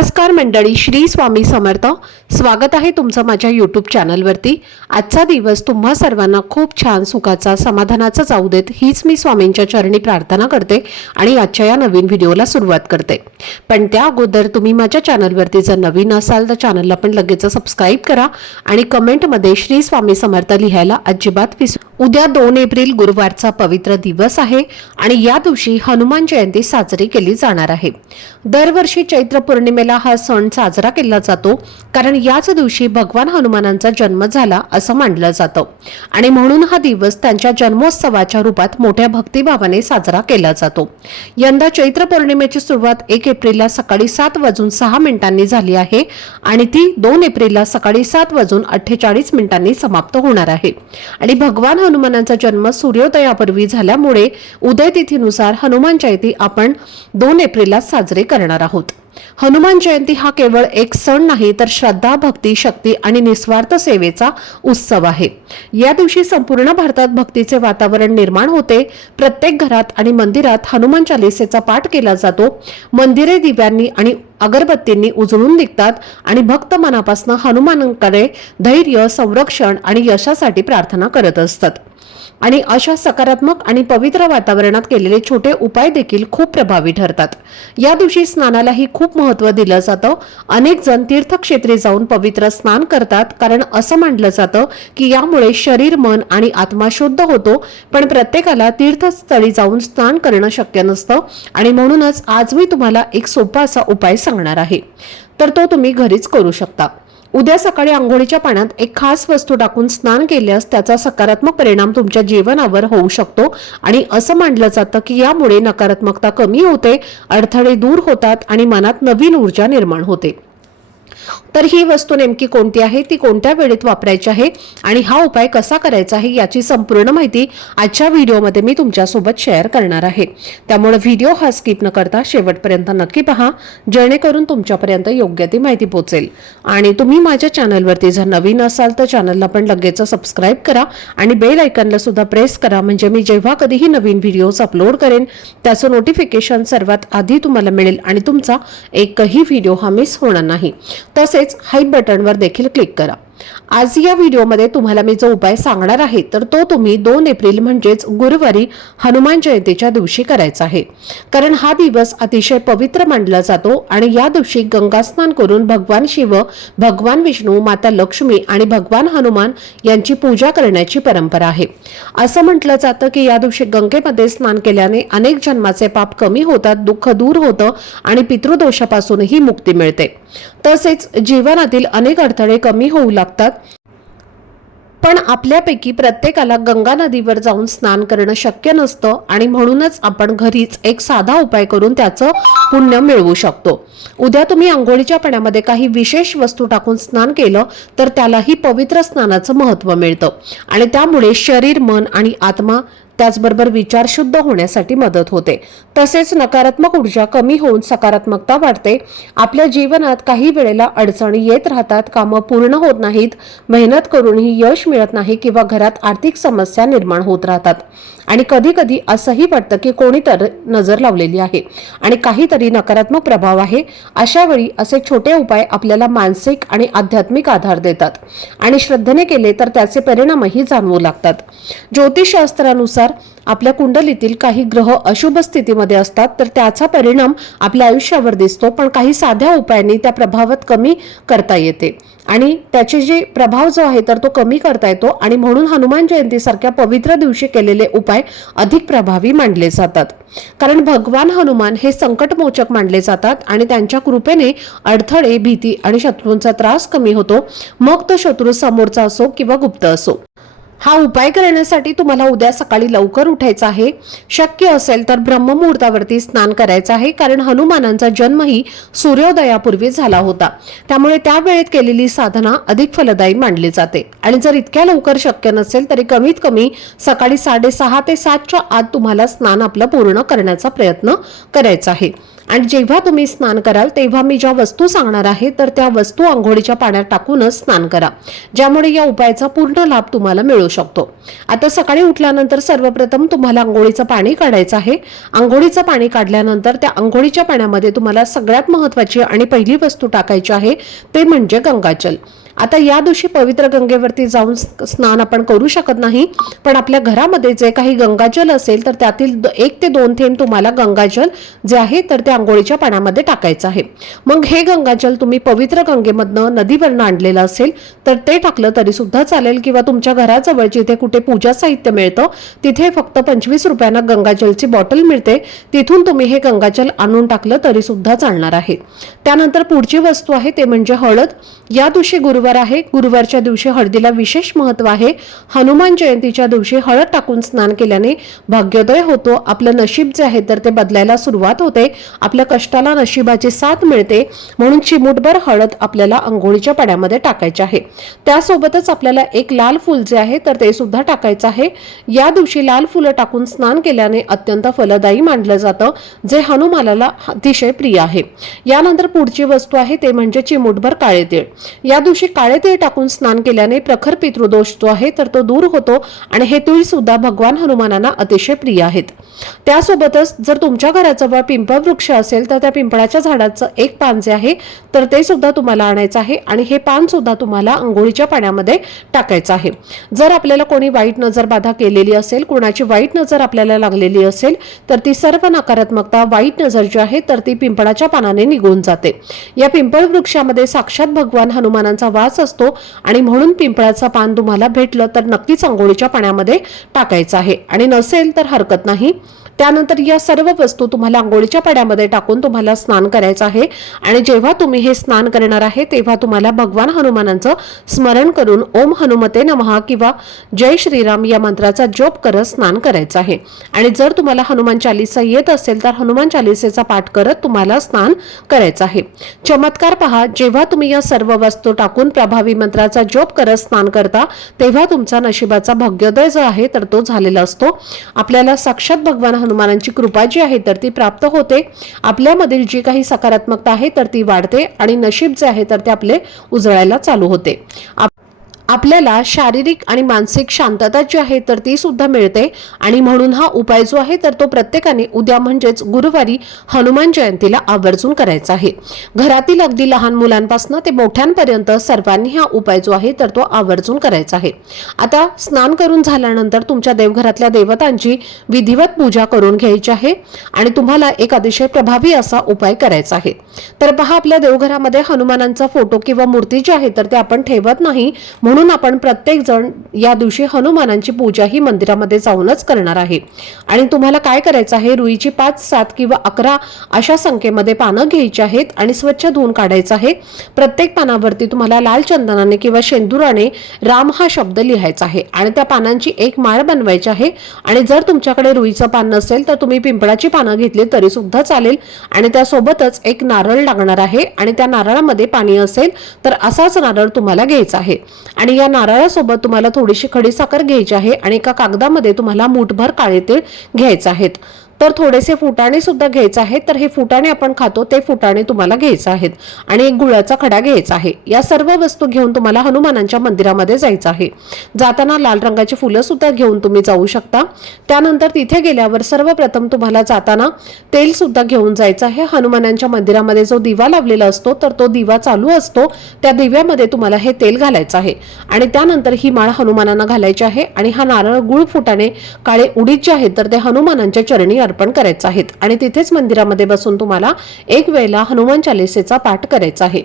नमस्कार मंडळी, श्री स्वामी समर्थ. स्वागत आहे तुमचं माझ्या यूट्यूब चॅनलवरती. आजचा दिवस तुम्हा सर्वांना खूप छान, सुखाचा, समाधानाचा जाऊ देत हीच मी स्वामींच्या चरणी प्रार्थना करते आणि आजच्या या नवीन व्हिडिओला सुरुवात करते. पण त्या अगोदर तुम्ही माझ्या चॅनलवरती जर नवीन असाल तर चॅनलला पण लगेच सबस्क्राईब करा आणि कमेंटमध्ये श्री स्वामी समर्थ लिहायला अजिबात विसरू. उद्या 2 एप्रिल गुरुवारचा पवित्र दिवस आहे आणि या दिवशी हनुमान जयंती साजरी केली जाणार आहे. दरवर्षी चैत्र पौर्णिमेला हा सण साजरा केला जातो कारण याच दिवशी भगवान हनुमानांचा जन्म झाला असं मानलं जातं आणि म्हणून हा दिवस त्यांच्या जन्मोत्सवाच्या रूपात मोठ्या भक्तिभावाने साजरा केला जातो. यंदा चैत्र पौर्णिमेची सुरुवात 1 एप्रिलला सकाळी 7:06 झाली आहे आणि ती 2 एप्रिलला सकाळी 7:48 समाप्त होणार आहे. आणि भगवान हनुमानांचा जन्म सूर्योदयापूर्वी झाल्यामुळे उदय तिथीनुसार हनुमान जयंती आपण 2 एप्रिलला साजरी करणार आहोत. हनुमान जयंती हा केवळ एक सण नाही तर श्रद्धा, भक्ती, शक्ती आणि निस्वार्थ सेवेचा उत्सव आहे. या दिवशी संपूर्ण भारतात भक्तीचे वातावरण निर्माण होते. प्रत्येक घरात आणि मंदिरात हनुमान चालीसेचा पाठ केला जातो. मंदिरे दिव्यांनी आणि अगरबत्तींनी उजळून निघतात आणि भक्त मनापासून हनुमानांकडे धैर्य, संरक्षण आणि यशासाठी प्रार्थना करत असतात. आणि अशा सकारात्मक आणि पवित्र वातावरणात केलेले छोटे उपाय देखील खूप प्रभावी ठरतात. या दिवशी स्नानालाही खूप महत्त्व दिलं जातं. अनेक जण तीर्थक्षेत्री जाऊन पवित्र स्नान करतात कारण असं मानलं जातं की यामुळे शरीर, मन आणि आत्मा शुद्ध होतो. पण प्रत्येकाला तीर्थस्थळी जाऊन स्नान करणं शक्य नसतं आणि म्हणूनच आज मी तुम्हाला एक सोपा असा उपाय सांगणार आहे, तर तो तुम्ही घरीच करू शकता. उद्या सकाळी अंघोळीच्या पाण्यात एक खास वस्तू टाकून स्नान केल्यास त्याचा सकारात्मक परिणाम तुमच्या जीवनावर होऊ शकतो आणि असं मानलं जातं की यामुळे नकारात्मकता कमी होते, अडथळे दूर होतात आणि मनात नवीन ऊर्जा निर्माण होते. तर ही वस्तू नेमकी कोणती आहे, ती कोणत्या वेळेत वापरायची आहे आणि हा उपाय कसा करायचा आहे याची संपूर्ण माहिती आजच्या व्हिडिओमध्ये मी तुमच्यासोबत शेअर करणार आहे. त्यामुळे व्हिडिओ हा स्किप न करता शेवटपर्यंत नक्की पहा, जेणेकरून तुमच्यापर्यंत योग्य ती माहिती पोहोचेल. आणि तुम्ही माझ्या चॅनलवरती जर नवीन असाल तर चॅनलला पण लगेच सबस्क्राईब करा आणि बेल आयकॉनला सुद्धा प्रेस करा, म्हणजे मी जेव्हा कधीही नवीन व्हिडिओज अपलोड करेन त्याचं नोटिफिकेशन सर्वात आधी तुम्हाला मिळेल आणि तुमचा एकही व्हिडिओ हा मिस होणार नाही. तसेच हाईप बटनवर देखील क्लिक करा. आज या व्हिडिओमध्ये तुम्हाला मी जो उपाय सांगणार आहे तर तो तुम्ही 2 एप्रिल म्हणजेच गुरुवारी हनुमान जयंतीच्या दिवशी करायचा आहे. कारण हा दिवस अतिशय पवित्र मानला जातो आणि या दिवशी गंगा स्नान करून भगवान शिव, भगवान विष्णू, माता लक्ष्मी आणि भगवान हनुमान यांची पूजा करण्याची परंपरा आहे. असं म्हटलं जातं की या दिवशी गंगेमध्ये स्नान केल्याने अनेक जन्माचे पाप कमी होतात, दुःख दूर होतं आणि पितृदोषापासूनही मुक्ती मिळते. तसेच जीवनातील अनेक अडथळे कमी होऊ लागतात. पण आपल्यापैकी प्रत्येकाला गंगा नदीवर जाऊन स्नान करणं शक्य नसतं आणि म्हणूनच आपण घरीच एक साधा उपाय करून त्याचं पुण्य मिळवू शकतो. उद्या तुम्ही अंघोळीच्या पाण्यामध्ये काही विशेष वस्तू टाकून स्नान केलं तर त्यालाही पवित्र स्नानाचं महत्त्व मिळतं आणि त्यामुळे शरीर, मन आणि आत्मा त्याचबरोबर विचार शुद्ध होण्यासाठी मदत होते. तसेच नकारात्मक ऊर्जा कमी होऊन सकारात्मकता वाढते. आपल्या जीवनात काही वेळेला अडचणी येत राहतात, कामं पूर्ण होत नाहीत, मेहनत करूनही यश मिळत नाही किंवा घरात आर्थिक समस्या निर्माण होत राहतात आणि कधी कधी असंही वाटतं की कोणीतरी नजर लावलेली आहे आणि काहीतरी नकारात्मक प्रभाव आहे. अशा वेळी असे छोटे उपाय आपल्याला मानसिक आणि आध्यात्मिक आधार देतात आणि श्रद्धेने केले तर त्याचे परिणामही जाणवू लागतात. ज्योतिषशास्त्रानुसार आपल्या कुंडलीतील काही ग्रह अशुभ स्थितीमध्ये असतात तर त्याचा परिणाम आपल्या आयुष्यावर दिसतो. पण काही साध्या उपायांनी त्या प्रभावात कमी करता येते आणि त्याचे जे प्रभाव जो आहे तर तो कमी करता येतो आणि म्हणून हनुमान जयंतीसारख्या पवित्र दिवशी केलेले उपाय अधिक प्रभावी मानले जातात. कारण भगवान हनुमान हे संकटमोचक मानले जातात आणि त्यांच्या कृपेने अडथळे, भीती आणि शत्रूंचा त्रास कमी होतो, मग तो शत्रू समोरचा असो किंवा गुप्त असो. हा उपाय करण्यासाठी तुम्हाला उद्या सकाळी लवकर उठायचं आहे. शक्य असेल तर ब्रह्ममुहूर्तावरती स्नान करायचं आहे कारण हनुमानांचा जन्मही सूर्योदयापूर्वी झाला होता. त्यामुळे त्या वेळेत केलेली साधना अधिक फलदायी मानली जाते. आणि जर इतक्या लवकर शक्य नसेल तरी कमीत कमी सकाळी 6:30 ते 7च्या आत तुम्हाला स्नान आपलं पूर्ण करण्याचा प्रयत्न करायचा आहे. आणि जेव्हा तुम्ही स्नान कराल तेव्हा मी ज्या वस्तू सांगणार आहे तर त्या वस्तू अंघोळीच्या पाण्यात टाकूनच स्नान करा, ज्यामुळे या उपायाचा पूर्ण लाभ तुम्हाला मिळू शकतो। आता सकाळी उठल्यानंतर सर्वप्रथम तुम्हाला अंघोळीचं पाणी काढायचं आहे। अंघोळीचं पाणी काढल्यानंतर त्या अंघोळीच्या पाण्यामध्ये तुम्हाला सगळ्यात महत्त्वाची आणि पहिली वस्तू टाकायची आहे ते म्हणजे गंगाजल। आता या दिवशी पवित्र गंगेवरती जाऊन स्नान आपण करू शकत नाही, पण आपल्या घरामध्ये जे काही गंगाजल असेल तर त्यातील 1 ते 2 थेंब तुम्हाला गंगाजल जे आहे तर ते अंघोळीच्या पाण्यामध्ये टाकायचं आहे। मग हे गंगाजल तुम्ही पवित्र गंगेमधनं नदीवरनं आणलेलं असेल तर ते टाकलं तरी सुद्धा चालेल, किंवा तुमच्या घराजवळ जिथे कुठे पूजा साहित्य मिळतं तिथे फक्त 25 रुपयांना गंगाजलची बॉटल मिळते, तिथून तुम्ही हे गंगाजल आणून टाकलं तरी सुद्धा चालणार आहे। त्यानंतर पुढची वस्तू आहे ते म्हणजे हळद। या दिवशी गुरुवार आहे, गुरुवारच्या दिवशी हळदीला विशेष महत्त्व आहे। हनुमान जयंतीच्या दिवशी हळद टाकून स्नान केल्याने भाग्योदय होतो, आपलं नशीब जे आहे तर ते बदलायला सुरुवात होते, आपल्या कष्टाला नशिबाची साथ मिळते, म्हणून चिमूटभर हळद आपल्याला अंघोळीच्या पाण्यामध्ये टाकायचे आहे। त्यासोबतच आपल्याला एक लाल फूल जे आहे तर ते सुद्धा टाकायचं आहे। या दिवशी लाल फुलं टाकून स्नान केल्याने अत्यंत फलदायी मानलं जातं, जे हनुमानाला अतिशय प्रिय आहे। यानंतर पुढची वस्तू आहे ते म्हणजे चिमूटभर काळे तीळ। या दिवशी काळे तीळ टाकून स्नान केल्याने प्रखर पितृदोष जो आहे तर तो दूर होतो, आणि हे तीळ सुद्धा भगवान हनुमानांना अतिशय प्रिय आहेत। त्यासोबतच जर तुमच्या घराजवळ पिंपळ वृक्ष असेल तर त्या पिंपळाच्या झाडाचं एक पान जे आहे तर ते सुद्धा तुम्हाला आणायचं आहे, आणि हे पान सुद्धा तुम्हाला अंघोळीच्या पाण्यामध्ये टाकायचं आहे। जर आपल्याला कोणी वाईट नजर बाधा केलेली असेल, कोणाची वाईट नजर आपल्याला लागलेली असेल तर ती सर्व नकारात्मकता, वाईट नजर जी आहे तर ती पिंपळाच्या पानाने निघून जाते। या पिंपळ वृक्षामध्ये साक्षात भगवान हनुमानांचा वास असतो, आणि म्हणून पिंपळाचं पान तुम्हाला भेटलं तर नक्कीच अंघोळीच्या पाण्यामध्ये टाकायचं आहे, आणि नसेल तर हरकत नाही। त्यानंतर या सर्व वस्तू तुम्हाला अंघोळीच्या पाण्यामध्ये टाकून तुम्हाला स्नान करायचं आहे, आणि जेव्हा तुम्ही हे स्नान करणार आहे तेव्हा तुम्हाला भगवान हनुमानांचं स्मरण करून ओम हनुमते नमः किंवा जय श्रीराम या मंत्राचा जप करत स्नान करायचं आहे। आणि जर तुम्हाला हनुमान चालीसा येत असेल तर हनुमान चालीसेचा पाठ करत तुम्हाला स्नान करायचं आहे। चमत्कार पहा, जेव्हा तुम्ही या सर्व वस्तू टाकून प्रभावी मंत्राचा जप करत स्नान करता तेव्हा तुमचा नशिबाचा भाग्योदय जो आहे तर तो झालेला असतो। आपल्याला साक्षात भगवान हनुमानांची कृपा जी आहे तर ती प्राप्त होते, आपल्यामधील जी काही सकारात्मकता आहे तर ती वाढते, आणि नशीब जे आहे तर ते आपले उजळायला चालू होते। आपल्याला शारीरिक आणि मानसिक शांतता जी आहे तर ती सुद्धा मिळते, आणि म्हणून हा उपाय जो आहे तर तो प्रत्येकाने उद्या म्हणजेच गुरुवारी हनुमान जयंतीला आवर्जून करायचा आहे। घरातील अगदी लहान मुलांपासून ते मोठ्यांपर्यंत सर्वांनी हा उपाय जो आहे तर तो आवर्जून करायचा आहे। आता स्नान करून झाल्यानंतर तुमच्या देवघरातल्या देवतांची विधिवत पूजा करून घ्यायची आहे, आणि तुम्हाला एक अतिशय प्रभावी असा उपाय करायचा आहे। तर पहा, आपल्या देवघरामध्ये हनुमानांचा फोटो किंवा मूर्ती जी आहे तर ते आपण ठेवत नाही, म्हणून आपण प्रत्येक जण या दिवशी हनुमानांची पूजा ही मंदिरामध्ये जाऊनच करणार आहे। आणि तुम्हाला काय करायचं आहे, रुईची 5, 7 किंवा 11 अशा संख्येमध्ये पानं घ्यायची आहेत, आणि स्वच्छ धुवून काढायचं आहे। प्रत्येक पानावरती तुम्हाला लाल चंदनाने किंवा शेंदुराने राम हा शब्द लिहायचा आहे, आणि त्या पानांची एक माळ बनवायची आहे। आणि जर तुमच्याकडे रुईचं पान नसेल तर तुम्ही पिंपळाची पानं घेतली तरी सुद्धा चालेल, आणि त्यासोबतच एक नारळ लागणार आहे, आणि त्या नारळामध्ये पाणी असेल तर असाच नारळ तुम्हाला घ्यायचा आहे। आणि या नारळासोबत तुम्हाला थोडीशी खडीसाखर घ्यायची आहे, आणि एका कागदामध्ये तुम्हाला मूठभर काळे तीळ घ्यायचे आहेत। तर थोडेसे फुटाणे सुद्धा घ्यायचे आहेत, तर हे फुटाणे आपण खातो ते फुटाणे तुम्हाला घ्यायचे आहेत, आणि एक गुळाचा खडा घ्यायचा आहे। या सर्व वस्तू घेऊन तुम्हाला हनुमानांच्या मंदिरामध्ये जायचं आहे। जाताना लाल रंगाची फुलं सुद्धा घेऊन तुम्ही जाऊ शकता। त्यानंतर तिथे गेल्यावर सर्वप्रथम तुम्हाला जाताना तेल सुद्धा घेऊन जायचं आहे। हनुमानांच्या मंदिरामध्ये जो दिवा लावलेला असतो तर तो दिवा चालू असतो, त्या दिव्यामध्ये तुम्हाला हे तेल घालायचं आहे, आणि त्यानंतर ही माळ हनुमानांना घालायची आहे, आणि हा नारळ, गुळ, फुटाणे, काळे उडीद जे आहेत तर ते हनुमानांच्या चरणी अर्पण करायचं आहे, आणि तिथेच मंदिरामध्ये बसून तुम्हाला एक वेळेला हनुमान चालीसेचा पाठ करायचा आहे।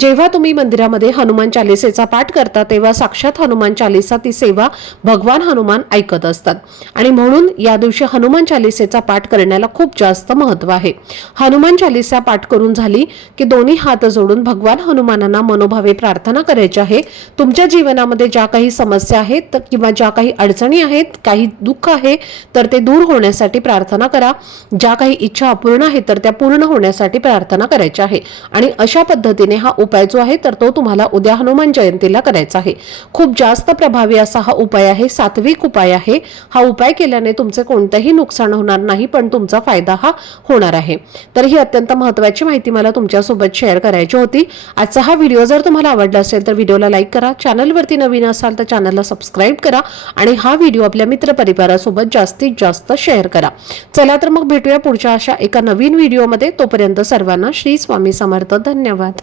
जेव्हा तुम्ही मंदिरामध्ये हनुमान चालीसेचा पाठ करता तेव्हा साक्षात हनुमान चालीसा ती सेवा भगवान हनुमान ऐकत असतात, आणि म्हणून या दिवशी हनुमान चालीसेचा पाठ करण्याला खूप जास्त महत्त्व आहे। हनुमान चालीसा पाठ करून झाली की दोन्ही हात जोडून भगवान हनुमानांना मनोभावे प्रार्थना करायची आहे। तुमच्या जीवनामध्ये ज्या काही समस्या आहेत किंवा ज्या काही अडचणी आहेत, काही दुःख आहे तर ते दूर होण्यासाठी प्रार्थना प्रार्थना करा. ज्या काही इच्छा अपूर्ण आहेत तर त्या पूर्ण होण्यासाठी प्रार्थना करायची आहे. आणि अशा पद्धतीने हा उपाय जो आहे तर तो तुम्हाला उद्या हनुमान जयंतीला करायचा आहे. खूप जास्त प्रभावी असा हा उपाय आहे, सात्विक उपाय आहे. हा उपाय केल्याने तुमचे कोणतेही नुकसान होणार नाही, पण तुमचा फायदा हा होणार आहे. तर ही अत्यंत महत्त्वाची माहिती मला तुमच्यासोबत शेअर करायची होती. आजचा हा व्हिडिओ जर तुम्हाला आवडला असेल तर व्हिडिओला लाईक करा. चॅनलवरती नवीन असाल तर चॅनलला सबस्क्राईब करा आणि हा व्हिडिओ आपल्या मित्रपरिवारासोबत जास्तीत जास्त शेअर करा. चला तर मग भेटूया पुढच्या अशा एका नवीन व्हिडिओमध्ये. तोपर्यंत सर्वांना श्री स्वामी समर्थ. धन्यवाद.